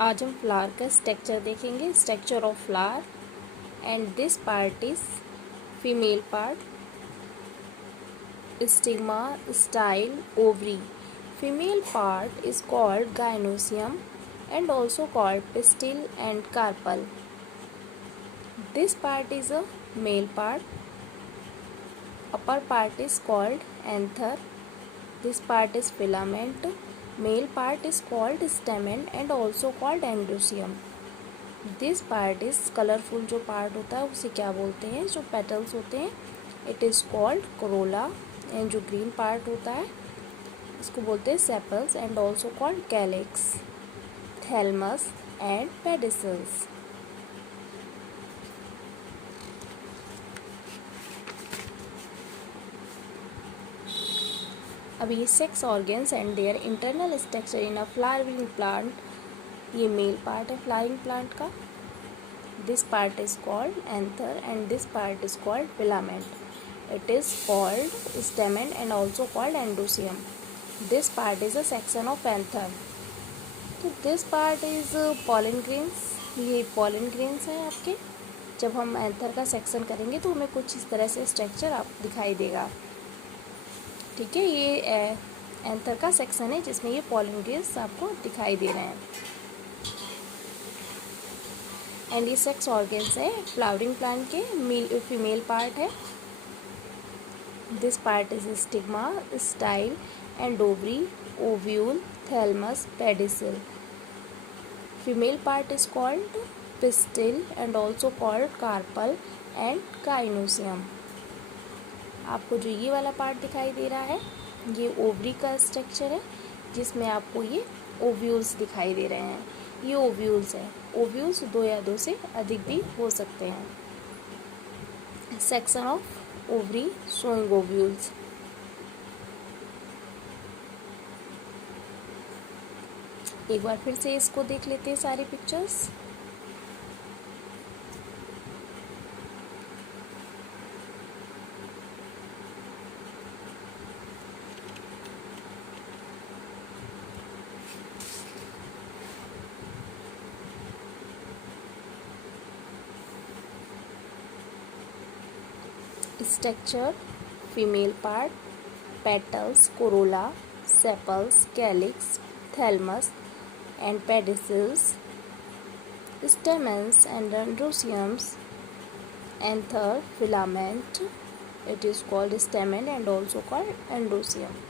आज हम फ्लावर का स्ट्रक्चर देखेंगे, structure of flower. And this part is female part, stigma, style, ovary. Female part is called gynoecium and also called pistil and carpel. This part is a male part. Upper part is called anther. This part is filament. Male part is called stamen and also called endoecium. This part is colourful जो part होता है उसे क्या बोलते हैं, जो petals होते हैं, it is called corolla. And जो ग्रीन पार्ट होता है इसको बोलते हैं sepals and also called calyx, thalamus and pedicels. अब ये sex organs and their internal structure in a flowering plant. ये मेल पार्ट है फ्लावरिंग प्लांट का. This part is called anther and this part is called filament. It is called stamen and also called androecium. This part is a section of anther. तो this part is pollen grains. ये pollen grains हैं आपके. जब हम anther का section करेंगे तो हमें कुछ इस तरह से स्ट्रक्चर आप दिखाई देगा. ठीक है, ये एंथर का सेक्शन है जिसमें ये पॉलन ग्रेन्स आपको दिखाई दे रहे हैं. एंड ये सेक्स ऑर्गन्स है फ्लावरिंग प्लांट के. मेल फीमेल पार्ट है. This part is stigma, style and ovary, ovule, thalamus, pedicel. Female part is called pistil and also called carpal and gynoecium. आपको जो ये वाला पार्ट दिखाई दे रहा है ये ओवरी का स्ट्रक्चर है जिसमें आपको ये ओव्यूल्स दिखाई दे रहे हैं. ये ओव्यूल्स है. ओव्यूल्स 2 या 2 से अधिक भी हो सकते हैं. Section of ovary showing ovules. एक बार फिर से इसको देख लेते हैं सारी pictures. Structure, female part, petals, corolla, sepals, calyx, thalamus and pedicels, stamens and endoeciums, anther, filament, it is called stamen and also called endoecium.